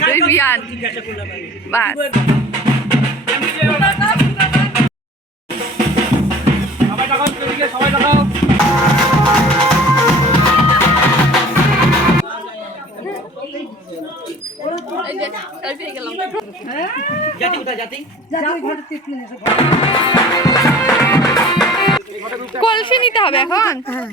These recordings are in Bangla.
দুই বিয়ান বাস জাতি কোথায় জাতি কলসি নিতে হবে এখন হ্যালো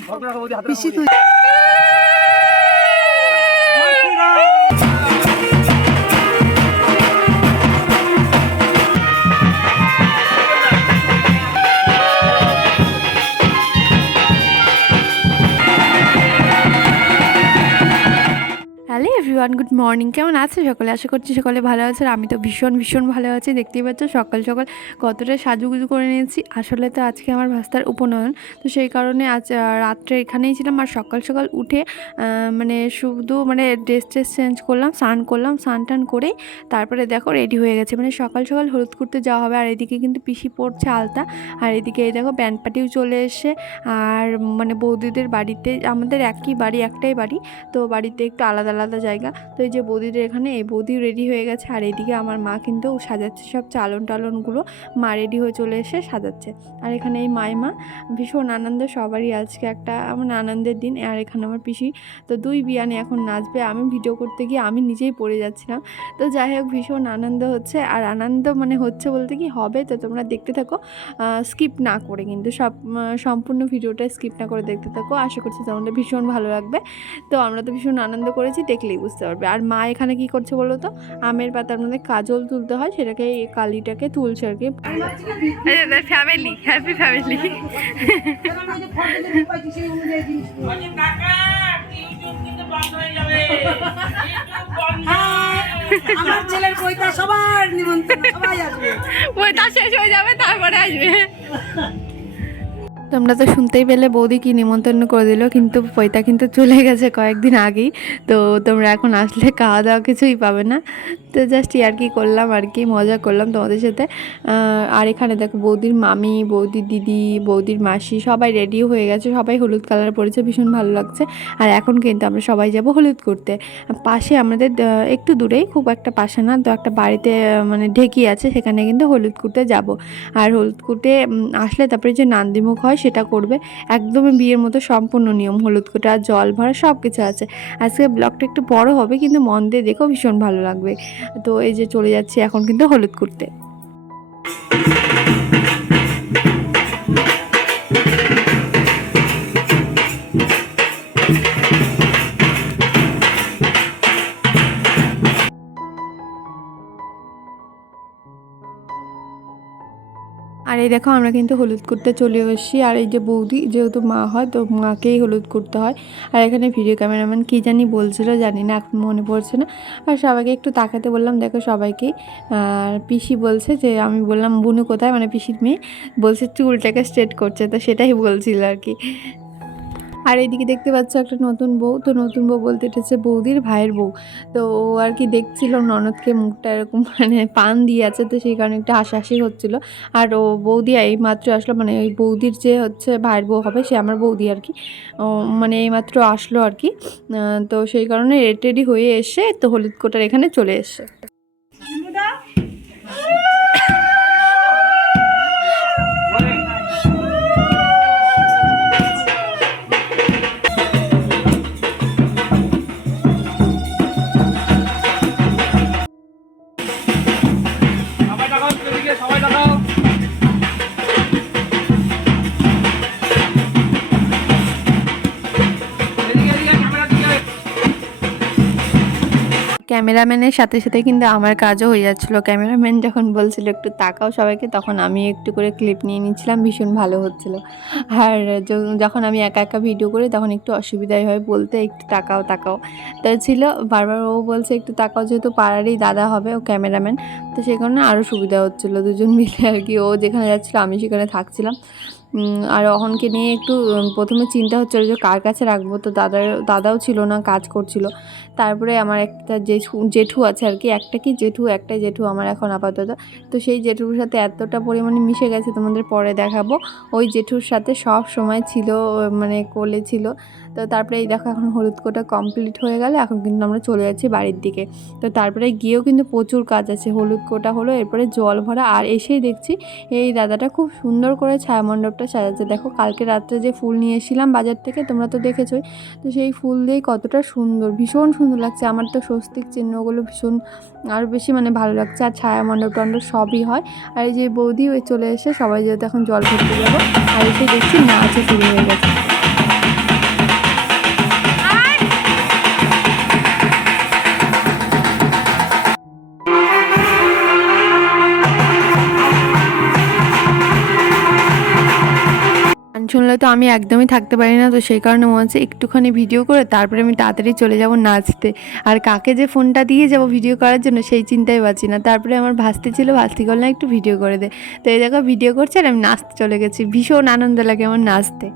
এভরিওয়ান গুড মর্নিং কেমন আছে সকলে? আশা করছি সকলে ভালো আছে আর আমি তো ভীষণ ভীষণ ভালো আছি। দেখতেই পাচ্ছ সকাল সকাল কতটা সাজুগুজু করে নিয়েছি। আসলে তো আজকে আমার ভাস্তার উপনয়ন। তো সেই কারণে আজ রাত্রে এখানেই ছিলাম আর সকাল সকাল উঠে মানে শুধু মানে ড্রেস ট্রেস চেঞ্জ করলাম, স্নান করলাম, স্নান টান করেই তারপরে দেখো রেডি হয়ে গেছে। মানে সকাল সকাল হলুদ করতে যাওয়া হবে। আর এদিকে কিন্তু পিসি পড়ছে আলতা। আর এদিকে এই দেখো ব্যান্ড পার্টিও চলে এসে আর মানে বৌদিদের বাড়িতে, আমাদের একই বাড়ি, একটাই বাড়ি। তো বাড়িতে একটু আলাদা আলাদা জায়গা তো এই যে বৌদিদের এখানে, এই বৌদি রেডি হয়ে গেছে। আর এদিকে আমার মা কিন্তু সাজাচ্ছে সব চালন টালনগুলো, মা রেডি হয়ে চলে এসে সাজাচ্ছে। আর এখানে এই মাইমা ভীষণ আনন্দ, সবারই আজকে একটা মানে আনন্দের দিন। আর এখানে আমার পিসি তো দুই বিয়ানে এখন নাচবে। আমি ভিডিও করতে গিয়ে আমি নিজেই পড়ে যাচ্ছিলাম। তো যাই হোক, ভীষণ আনন্দ হচ্ছে। আর আনন্দ মানে হচ্ছে বলতে কি হবে? তো তোমরা দেখতে থাকো। স্কিপ না করে কিন্তু সব সম্পূর্ণ ভিডিওটা স্কিপ না করে দেখতে থাকো। আশা করছি তোমাদের ভীষণ ভালো লাগবে। তো আমরা তো ভীষণ আনন্দ করেছি, দেখলেই বুঝতে পারবে। আর মা এখানে কি করছে বলো তো? আমের পাতার মধ্যে কাজল তুলতে হয় সেটাকে কালিটাকে তুলছে আর কি। ফ্যামিলি হ্যাপি ফ্যামিলি আমার ছেলের বইটা সবার নিমন্ত্রণ সবাই আসবে। ওইটা শেষ হয়ে যাবে তারপরে আসবে। তোমরা তো শুনতেই পেলে বৌদি কি নিমন্ত্রণ করে দিল কিন্তু পয়তা কিন্তু চলে গেছে কয়েকদিন আগেই। তো তোমরা এখন আসলে খাওয়া দাওয়া কিছুই পাবে না। তো জাস্ট আর কি করলাম আর কি মজা করলাম তোমাদের সাথে। আর এখানে দেখো বৌদির মামি বৌদির দিদি বৌদির মাসি সবাই রেডিও হয়ে গেছে সবাই হলুদ কালার পরেছে ভীষণ ভালো লাগছে। আর এখন কিন্তু আমরা সবাই যাব হলুদ করতে। পাশে আমাদের একটু দূরেই খুব একটা পাশে না তো একটা বাড়িতে মানে ঢেকি আছে সেখানে কিন্তু হলুদ করতে যাব। আর হলুদ উম, আসলে তারপরে যে নান্দিমুখ হয় সেটা করবে। একদমই বিয়ের মতো সম্পূর্ণ নিয়ম, হলুদ কোটা, জল ভরা সব কিছু আছে। আজকে ব্লগটা একটু বড় হবে, কিন্তু মন দিয়ে দেখো ভীষণ ভালো লাগবে। তো এই যে চলে যাচ্ছি এখন কিন্তু হলুদ করতে। এই দেখো, আমরা কিন্তু হলুদ করতে চলে এসেছি। আর এই যে বৌদি, যেহেতু মা হয়, তো মাকেই হলুদ করতে হয়। আর এখানে ভিডিও ক্যামেরাম্যান কী জানি বলছিল, জানি না, এখন মনে পড়ছে না। আর সবাইকে একটু তাকাতে বললাম, দেখো সবাইকে। আর পিসি বলছে যে, আমি বললাম, বুনু কোথায়? মানে পিসির মেয়ে বলছে, চুলটাকে স্ট্রেট করছে। তো সেটাই বলছিল আর কি। আর এইদিকে দেখতে পাচ্ছ একটা নতুন বউ, তো নতুন বউ বলতে এটা বৌদির ভাইয়ের বউ। তো ও আর কি দেখছিল ননদকে মুখটা এরকম মানে পান দিয়ে আছে, তো সেই কারণে একটু হাসাহাসি হচ্ছিল। আর ও বৌদি এই মাত্র আসলো মানে ওই বৌদির যে হচ্ছে ভাইয়ের বউ হবে, সে আমার বৌদি আর কি। মানে এইমাত্র আসলো আর কি। তো সেই কারণে রেড হয়ে এসে তো হলুদ কোটার এখানে চলে এসছে ক্যামেরাম্যানের সাথে সাথে কিন্তু আমার কাজও হয়ে যাচ্ছিল। ক্যামেরাম্যান যখন বলছিল, একটু তাকাও সবাইকে, তখন আমি একটু করে ক্লিপ নিয়ে নিচ্ছিলাম, ভীষণ ভালো হচ্ছিল। আর যখন আমি একা একা ভিডিও করি, তখন একটু অসুবিধাই হয় বলতে, একটু তাকাও তাকাও। তো ছিল, বারবার ও বলছে, একটু তাকাও, যেহেতু পাড়ারই দাদা হবে ও ক্যামেরাম্যান। তো সেই কারণে আরও সুবিধা হচ্ছিল দুজন মিলে আর কি। ও যেখানে যাচ্ছিল, আমি সেখানে থাকছিলাম। আর অহনকে নিয়ে একটু প্রথমে চিন্তা হচ্ছিল যে কার কাছে রাখব, তো দাদার, দাদাও ছিল না, কাজ করছিল। তারপরে আমার একটা জেঠু জেঠু আছে আর কি, একটা কি জেঠু, একটা জেঠু আমার এখন আপাতত। তো সেই জেঠুর সাথে এতটা পরিমাণে মিশে গেছে, তোমাদের পরে দেখাবো। ওই জেঠুর সাথে সব সময় ছিল মানে কোলে ছিল। তো তারপরে এই দেখো এখন হলুদ কোটা কমপ্লিট হয়ে গেলে, এখন কিন্তু আমরা চলে যাচ্ছি বাড়ির দিকে। তো তারপরে গিয়েও কিন্তু প্রচুর কাজ আছে, হলুদ কোটা হলো, এরপরে জল ভরা, আর এসেই দেখছি এই দাদাটা খুব সুন্দর করে ছায়া মণ্ডপটা সাজাচ্ছে। দেখো কালকে রাত্রে যে ফুল নিয়ে এসেছিলাম বাজার থেকে, তোমরা তো দেখেছোই, তো সেই ফুল দিয়েই কতটা সুন্দর, ভীষণ সুন্দর লাগছে। আমার তো স্বস্তিক চিহ্নগুলো ভীষণ আরও বেশি মানে ভালো লাগছে, আর ছায়া মণ্ডপ টণ্ডপ সবই হয়। আর এই যে বৌদি ওই চলে এসে সবাই যেহেতু এখন জল ভরতে যাব, আর এসে দেখছি নাচও শুরু হয়ে গেছে শুনলে তো আমি একদমই থাকতে পারি না, তো সেই কারণে মনে হচ্ছে একটুখানি ভিডিও করে তারপরে আমি তাড়াতাড়ি চলে যাব নাচতে। আর কাকে যে ফোনটা দিয়ে যাব ভিডিও করার জন্য সেই চিন্তাই পাচ্ছি না। তারপরে আমার ভাসতে ছিল, ভাস্তি করলে একটু ভিডিও করে দে। তো এই দেখো ভিডিও করছে আর আমি নাচতে চলে গেছি। ভীষণ আনন্দ লাগে আমার নাচতে।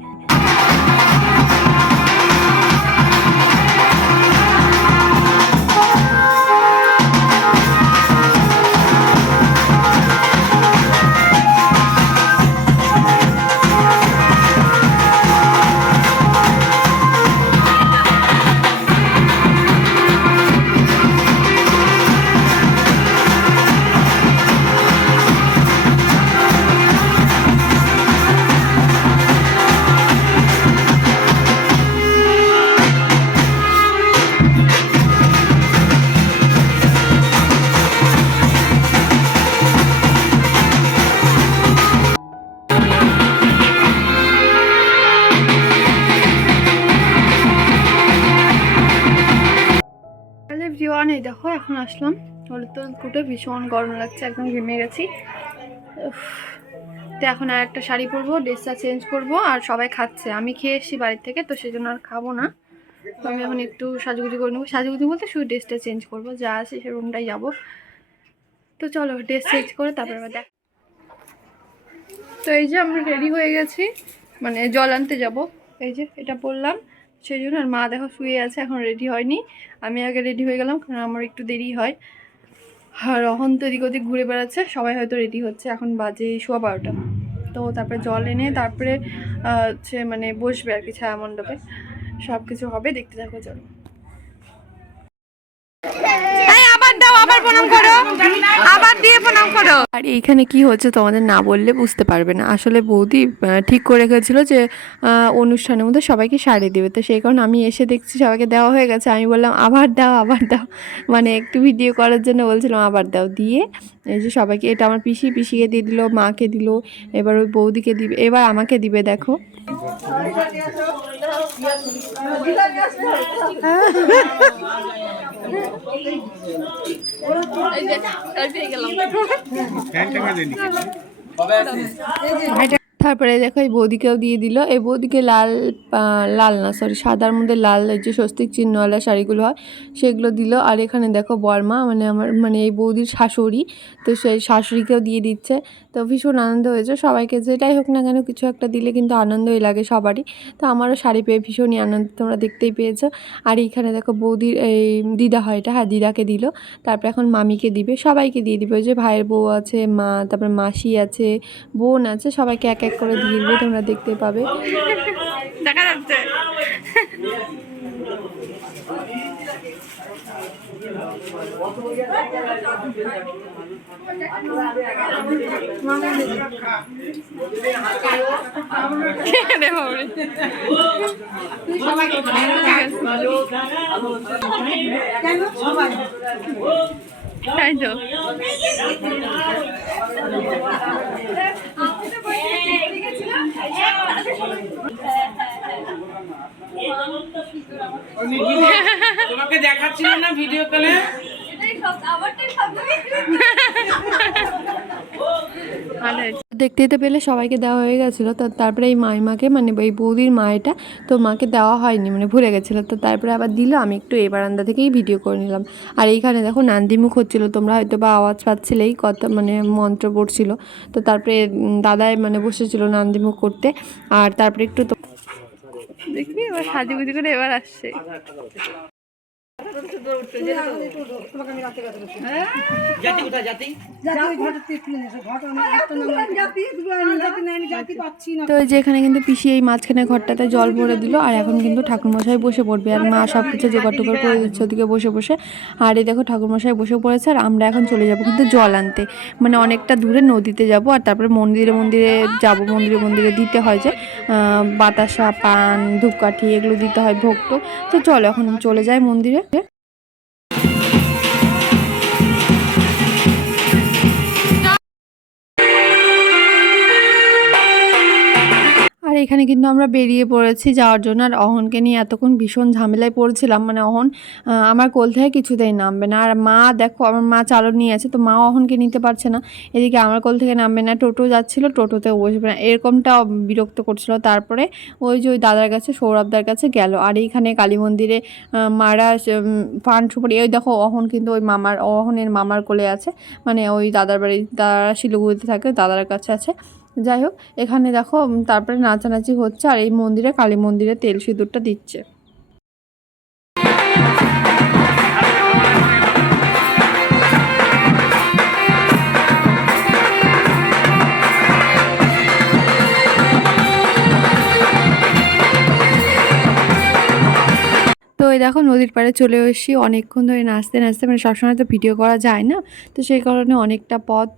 আসলাম। হলুদ টলুদ কুটে ভীষণ গরম লাগছে, একদম ঘেমে গেছি। তো এখন আর একটা শাড়ি পরবো, ড্রেসটা চেঞ্জ করব আর সবাই খাচ্ছে। আমি খেয়ে এসেছি বাড়ির থেকে, তো সেই জন্য আর খাব না। তো আমি এখন একটু সাজুগুজি করে নেব। সাজুগুজি বলতে শুধু ড্রেসটা চেঞ্জ করব, যা আছে সে রুমটাই যাব। তো চলো, ড্রেস চেঞ্জ করে তারপরে আবার দেখ। তো এই যে আমরা রেডি হয়ে গেছি মানে জল আনতে যাব। এই যে এটা পরলাম। সেই জন্য আর মা দেখো শুয়ে আছে, এখন রেডি হয়নি। আমি আগে রেডি হয়ে গেলাম, কারণ আমার একটু দেরি হয়। আর রহন তো এদিক ওদিক ঘুরে বেড়াচ্ছে, সবাই হয়তো রেডি হচ্ছে। এখন বাজে শোয়া বারোটা। তো তারপরে জল এনে তারপরে হচ্ছে মানে বসবে আর কি ছায়া মণ্ডপে। সব কিছু হবে, দেখতে থাকো চলো আবার দাও আবার প্রণাম করো। আবার দিয়ে প্রণাম করো। আর এইখানে কি হচ্ছে তোমাদের না বললে বুঝতে পারবে না। আসলে বৌদি ঠিক করে রেখেছিল যে অনুষ্ঠানের মধ্যে সবাইকে শাড়ি দেবে। তো সেই কারণে আমি এসে দেখছি সবাইকে দেওয়া হয়ে গেছে। আমি বললাম আবার দাও আবার দাও। মানে একটু ভিডিও করার জন্য বলছিলাম আবার দাও। দিয়ে এই যে সবাইকে এটা আমার পিসি পিসিকে দিয়ে দিল মাকে দিল এবার ওই বৌদিকে দিবে এবার আমাকে দিবে দেখো। এই যে গেলাম। তারপরে দেখো এই বৌদিকেও দিয়ে দিল। এই বৌদিকে লাল লাল না সরি সাদার মধ্যে লাল যে স্বস্তিক চিহ্নওয়ালা শাড়িগুলো হয়, সেগুলো দিল। আর এখানে দেখো বর্মা মানে আমার মানে এই বৌদির শাশুড়ি, তো সেই শাশুড়িকেও দিয়ে দিচ্ছে। তো ভীষণ আনন্দ হয়েছে সবাইকে যেটাই হোক না কেন কিছু একটা দিলে কিন্তু আনন্দই লাগে সবারই। তো আমারও শাড়ি পেয়ে ভীষণই আনন্দ, তোমরা দেখতেই পেয়েছ। আর এইখানে দেখো বৌদির এই দিদা হয় এটা হ্যাঁ দিদাকে দিল। তারপরে এখন মামিকে দিবে, সবাইকে দিয়ে দিবে। ওই যে ভাইয়ের বউ আছে, মা, তারপরে মাসি আছে, বোন আছে, সবাইকে এক এক করে দিয়ে দিবে তোমরা দেখতে পাবে। দেখা যাচ্ছে। তাই তো। ভিডিও কলে দেখতে যেতে পেলে সবাইকে দেওয়া হয়ে গেছিল তো তারপরে এই মাইমাকে মানে এই বৌদির মায়েটা তো মাকে দেওয়া হয়নি মানে ভুলে গেছিল তো তারপরে আবার দিল আমি একটু এই বারান্দা থেকেই ভিডিও করে নিলাম। আর এইখানে দেখো নান্দিমুখ হচ্ছিল তোমরা হয়তো বা আওয়াজ পাচ্ছিলেই কত মানে মন্ত্র পড়ছিল। তো তারপরে দাদায় মানে বসেছিল নান্দিমুখ করতে আর তারপরে একটু তো দেখবি এবার সাজুগুজি করে এবার আসছে। তো এই যে কিন্তু পিসি এই মাঝখানে ঘরটাতে জল ভরে দিল, আর এখন কিন্তু ঠাকুরমশাই বসে পড়বে, আর মা সব কিছু জোগাড় টোগাড় করে দিচ্ছে ওদিকে বসে বসে। আর এই দেখো ঠাকুরমশাই বসে পড়েছে, আর আমরা এখন চলে যাব কিন্তু জল আনতে। মানে অনেকটা দূরে নদীতে যাব, আর তারপরে মন্দিরে মন্দিরে যাব, মন্দিরে মন্দিরে দিতে হয় যে বাতাসা, পান, ধূপকাঠি এগুলো দিতে হয় ভোগ তো চলো এখন চলে যায় মন্দিরে। আর এখানে কিন্তু আমরা বেরিয়ে পড়েছি যাওয়ার জন্য। আর অহনকে নিয়ে এতক্ষণ ভীষণ ঝামেলায় পড়েছিলাম। মানে অহন আমার কোল থেকে কিছুতেই নামবে না। আর মা, দেখো, আমার মা চালক নিয়ে আছে, তো মা অহনকে নিতে পারছে না। এদিকে আমার কোল থেকে নামবে না। টোটো যাচ্ছিল টোটোতেও বসবে না। এরকমটা বিরক্ত করছিল। তারপরে ওই যে ওই দাদার কাছে, সৌরভদার কাছে গেল। আর এইখানে কালী মন্দিরে মারা পান সুপারি ওই দেখো, অহন কিন্তু ওই মামার, অহনের মামার কোলে আছে। মানে ওই দাদার বাড়ি, দাদারা শিলিগুড়িতে থাকে, দাদার কাছে আছে। যাই হোক, এখানে দেখো তারপরে নাচানাচি হচ্ছে আর এই মন্দিরে কালী মন্দিরে তেল সিঁদুরটা দিচ্ছে। তো এই দেখো নদীর পাড়ে চলে এসেছি। অনেকক্ষণ ধরে নাচতে নাচতে মানে সবসময় তো ভিডিও করা যায় না। তো সেই কারণে অনেকটা পথ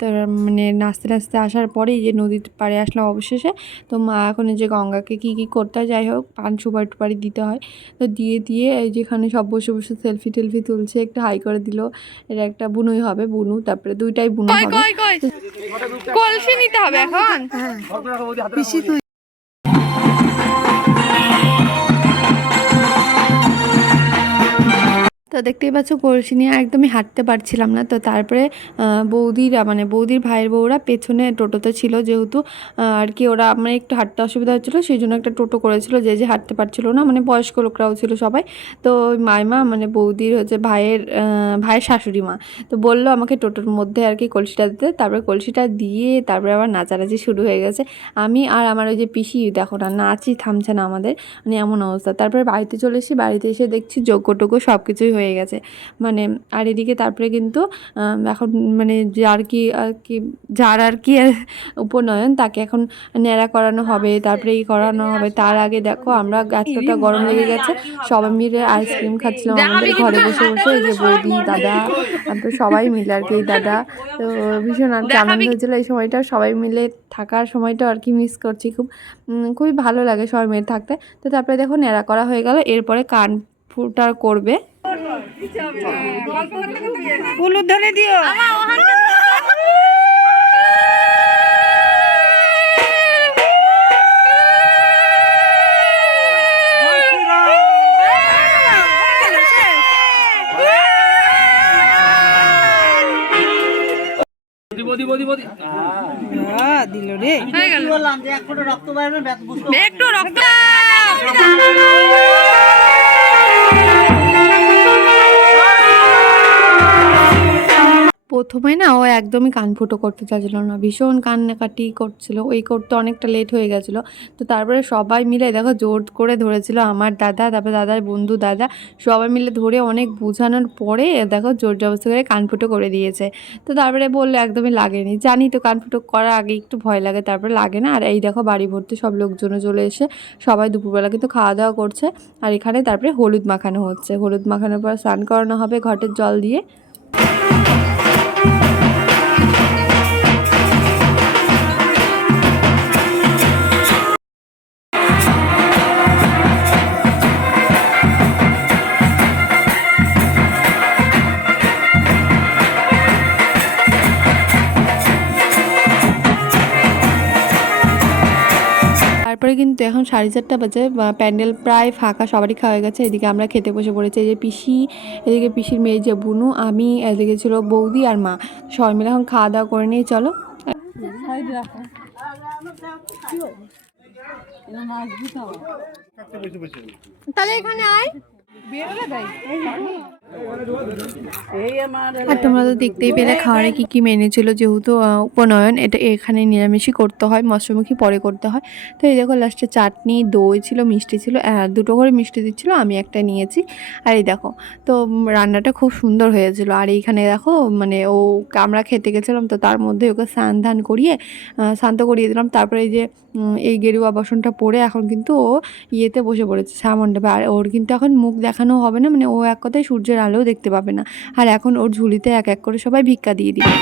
মানে নাচতে নাচতে আসার পরেই যে নদীর পাড়ে আসলাম অবশেষে তো মা এখন এই যে গঙ্গাকে কী কী করতে হয় যাই হোক পান সুপারি টুপারি দিতে হয়। তো দিয়ে দিয়ে এই যেখানে সব বসে বসে সেলফি টেলফি তুলছে একটু হাই করে দিল এটা একটা বুনুই হবে বুনু তারপরে দুইটাই বুনু হবে। কলসি নিতে হবে এখন? তো দেখতেই পাচ্ছ কলসি নিয়ে একদমই হাঁটতে পারছিলাম না। তো তারপরে বৌদিরা মানে বৌদির ভাইয়ের বউরা পেছনে টোটোতে ছিল যেহেতু আর কি ওরা মানে একটু হাঁটতে অসুবিধা হচ্ছিল, সেই জন্য একটা টোটো করেছিল যে যে হাঁটতে পারছিল না মানে বয়স্ক লোকরাও ছিল সবাই। তো মাইমা মানে বৌদির হচ্ছে ভাইয়ের ভাইয়ের শাশুড়ি মা, তো বলল আমাকে টোটোর মধ্যে আর কি কলসিটা দিতে। তারপরে কলসিটা দিয়ে তারপরে আবার নাচানাচি শুরু হয়ে গেছে। আমি আর আমার ওই যে পিসি, দেখো না, নাচই থামছে না আমাদের মানে এমন অবস্থা। তারপরে বাড়িতে চলে এসেছি, বাড়িতে এসে দেখছি যোগ্য টোগ্য সব কিছুই হয়ে গেছে। মানে আর এদিকে তারপরে কিন্তু এখন মানে যার কি আর কি যার আর কি উপনয়ন তাকে এখন ন্যাড়া করানো হবে তারপরে ই করানো হবে। তার আগে দেখো আমরা এতটা গরম লেগে গেছে সবাই মিলে আইসক্রিম খাচ্ছিলাম আমাদের ঘরে বসে বসে এই যে বৌদি দাদা তো সবাই মিলে আর কি এই দাদা তো ভীষণ আর কি আনন্দ হয়েছিল। এই সময়টা সবাই মিলে থাকার সময়টা আর কি মিস করছি। খুব খুবই ভালো লাগে সবাই মিলে থাকতে। তো তারপরে দেখো ন্যাড়া করা হয়ে গেল এরপরে কান ফুটার করবে। হলুদ ধরে দিও। দিল রে। একটু রক্ত প্রথমে না ও একদমই কান ফুটো করতে চাইছিল না, ভীষণ কান্নাকাটি করছিল। ওই করতে অনেকটা লেট হয়ে গেছিল। তো তারপরে সবাই মিলে দেখো জোর করে ধরেছিল আমার দাদা, তারপরে দাদার বন্ধু, দাদা সবাই মিলে ধরে অনেক বোঝানোর পরে দেখো জোর জবস্তি করে কান ফুটো করে দিয়েছে। তো তারপরে বলল একদমই লাগেনি। জানি তো কান ফুটো করার আগে একটু ভয় লাগে, তারপরে লাগে না। আর এই দেখো বাড়ি ভর্তি সব লোকজনও চলে এসে সবাই দুপুরবেলা কিন্তু খাওয়া দাওয়া করছে। আর এখানে তারপরে হলুদ মাখানো হচ্ছে। হলুদ মাখানোর পর স্নান করানো হবে ঘটের জল দিয়ে। তারপরে কিন্তু এখন সাড়ে চারটা বাজে প্যান্ডেল প্রায় ফাঁকা, সবারই খাওয়া গেছে। এদিকে আমরা খেতে বসে পড়েছি। এই যে পিসি, এদিকে পিসির মেয়ে যে বুনু, আমি, এদিকে ছিল বৌদি আর মা। সবাই মিলে এখন খাওয়া দাওয়া করে নিয়ে চলো। তাহলে এখানে আয়। আর তোমরা তো দেখতেই পেলে খাওয়ারে কি কি মেনু ছিল যেহেতু উপনয়ন, এটা এখানে নিরামিষই করতে হয়, মৎস্যমুখী পরে করতে হয়। তো এই দেখো লাস্টে চাটনি, দই ছিল, মিষ্টি ছিল দুটো করে মিষ্টি দিচ্ছিল, আমি একটা নিয়েছি। আর এই দেখো, তো রান্নাটা খুব সুন্দর হয়েছিল। আর এইখানে দেখো মানে ও, আমরা খেতে গেছিলাম, তো তার মধ্যে ওকে স্নান ধান করিয়ে শান্ত করিয়ে দিলাম। তারপরে এই যে এই গেরুয়া বাসনটা পরে এখন কিন্তু ও ইয়েতে বসে পড়েছে সামণ্ডপে আর ওর কিন্তু এখন মুখ দেখানো হবে না মানে ও এক কথায় সূর্যের আলোও দেখতে পাবে না। আর এখন ওর ঝুলিতে এক এক করে সবাই ভিক্ষা দিয়ে দিবে।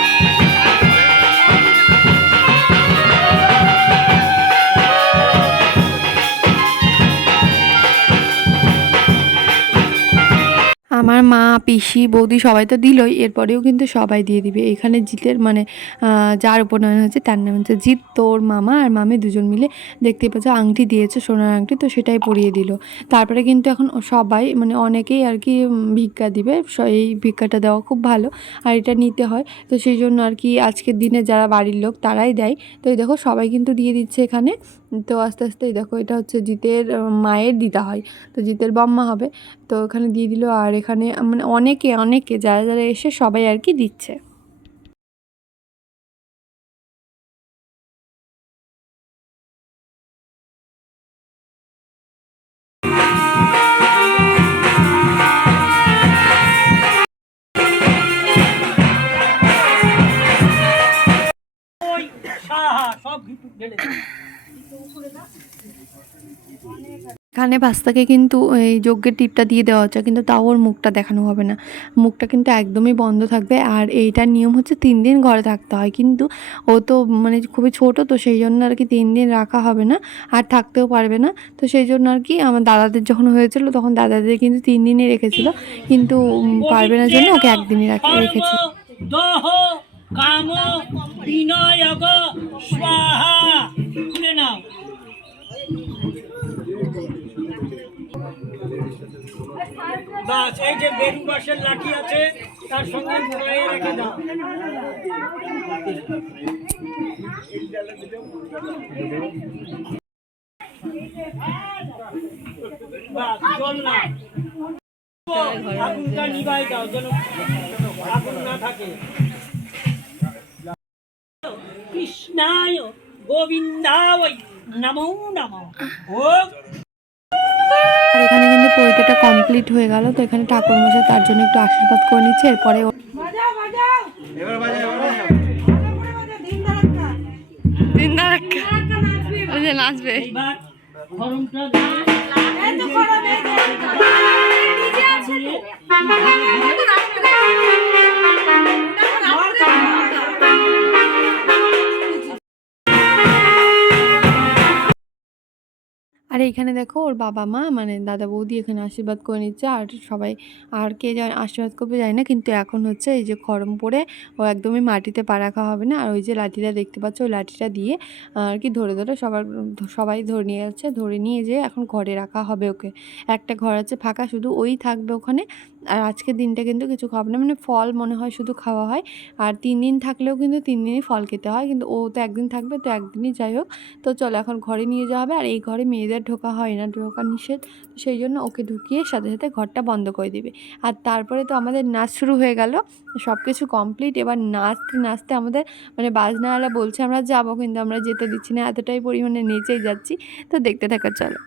আমার মা, পিসি, বৌদি সবাই তো দিলই, এরপরেও কিন্তু সবাই দিয়ে দিবে। এখানে জিতের মানে যার উপনয়ন হচ্ছে তার নাম হচ্ছে জিৎ, তোর মামা আর মামি দুজন মিলে দেখতে পাচ্ছ আংটি দিয়েছে, সোনার আংটি, তো সেটাই পরিয়ে দিল। তারপরে কিন্তু এখন সবাই মানে অনেকেই আর কি ভিক্ষা দিবে। এই ভিক্ষাটা দেওয়া খুব ভালো, আর এটা নিতে হয়। তো সেই জন্য আর কি আজকের দিনে যারা বাড়ির লোক তারাই দেয়। তো এই দেখো সবাই কিন্তু দিয়ে দিচ্ছে এখানে। তো আস্তে আস্তে এই দেখো এটা হচ্ছে জিতের মায়ের দিদা হয়। তো জিতের বাম্মা হবে। তো ওখানে দিয়ে দিল আর এখানে মানে অনেকে অনেকে যারা যারা এসে সবাই আর কি দিচ্ছে। এখানে পাস্তাকে কিন্তু এই যজ্ঞের টিপটা দিয়ে দেওয়া হচ্ছে, কিন্তু তাও ওর মুখটা দেখানো হবে না। মুখটা কিন্তু একদমই বন্ধ থাকবে আর এইটার নিয়ম হচ্ছে তিন দিন ঘরে থাকতে হয়। কিন্তু ও তো মানে খুবই ছোট, তো সেই জন্য আর কি তিন দিন রাখা হবে না আর থাকতেও পারবে না। তো সেই জন্য আর কি আমার দাদাদের যখন হয়েছিল, তখন দাদাদের কিন্তু তিন দিনই রেখেছিল। কিন্তু পারবে না জন্য ওকে একদিনই রাখ- রেখেছে। কাম বিনয়গ স্বাহা নাও। বাস, এই যে বেরু বাসের লাঠি আছে, তার সঙ্গে মোড়াইয়ে রেখে দাও। বাস জল না। আগুনটা নিবাই দাও যেন থাকে। কৃষ্ণায় গোবিন্দায় নমো নমঃ। পরিতাটা কমপ্লিট হয়ে গেল তো এখানে ঠাকুর মশাই তার জন্য একটু আশীর্বাদ করে নিচ্ছে এরপরে বাজাও আর এইখানে দেখো ওর বাবা মা মানে দাদা বৌদি এখানে আশীর্বাদ করে নিচ্ছে। আর সবাই, আর কে আশীর্বাদ করবে যায় না, কিন্তু এখন হচ্ছে এই যে খরম পড়ে ও একদমই মাটিতে পা রাখা হবে না। আর ওই যে লাঠিটা দেখতে পাচ্ছ, ওই লাঠিটা দিয়ে আর কি ধরে ধরে সবার, সবাই ধরে নিয়ে যাচ্ছে। ধরে নিয়ে যেয়ে এখন ঘরে রাখা হবে ওকে। একটা ঘর আছে ফাঁকা, শুধু ওই থাকবে ওখানে। আর আজকের দিনটা কিন্তু কিছু খাবে না মানে ফল মনে হয় শুধু খাওয়া হয়। আর তিন দিন থাকলেও কিন্তু তিন দিনই ফল খেতে হয়, কিন্তু ও তো একদিন থাকবে, তো একদিনই যাই হোক। তো চলো এখন ঘরে নিয়ে যাওয়া হবে, আর এই ঘরে মেয়েদের ঢোকা হয় না, ঢোকা নিষেধ। সেই জন্য ওকে ঢুকিয়ে সাথে সাথে ঘরটা বন্ধ করে দিবে। আর তারপরে তো আমাদের নাচ শুরু হয়ে গেল সব কিছু কমপ্লিট এবার নাচতে নাচতে আমাদের মানে বাজনাওয়ালা বলছে, আমরা যাব, কিন্তু আমরা যেতে দিচ্ছি না, এতটাই পরিমাণে নেচেই যাচ্ছি। তো দেখতে থাকা, চলো।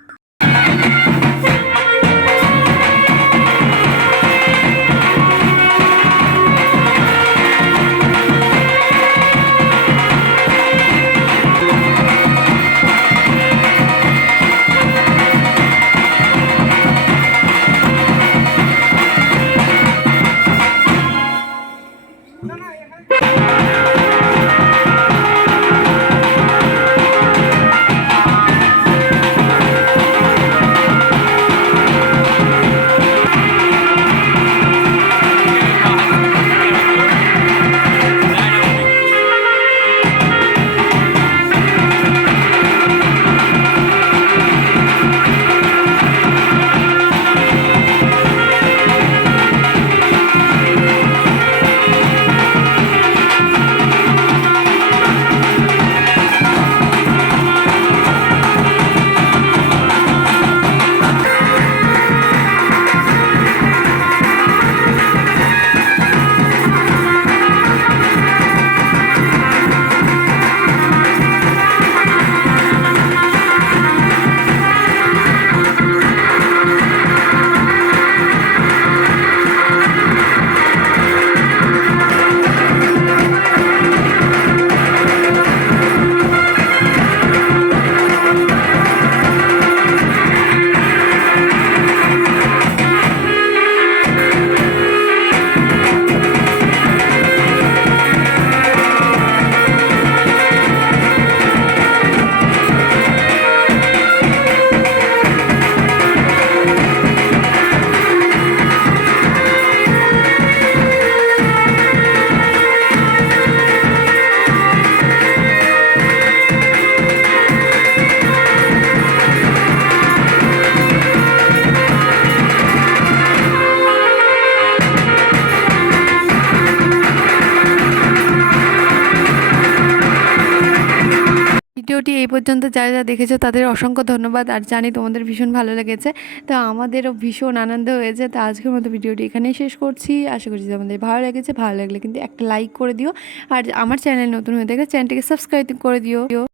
পর্যন্ত যারা যা দেখেছ, তাদের অসংখ্য ধন্যবাদ। আর জানি তোমাদের ভীষণ ভালো লেগেছে। তো আমাদেরও ভীষণ আনন্দ হয়েছে। তো আজকের মতো ভিডিওটি এখানেই শেষ করছি। আশা করছি তোমাদের ভালো লেগেছে। ভালো লাগলে কিন্তু একটা লাইক করে দিও। আর আমার চ্যানেল নতুন হয়ে থাকে চ্যানেলটিকে সাবস্ক্রাইব করে দিও।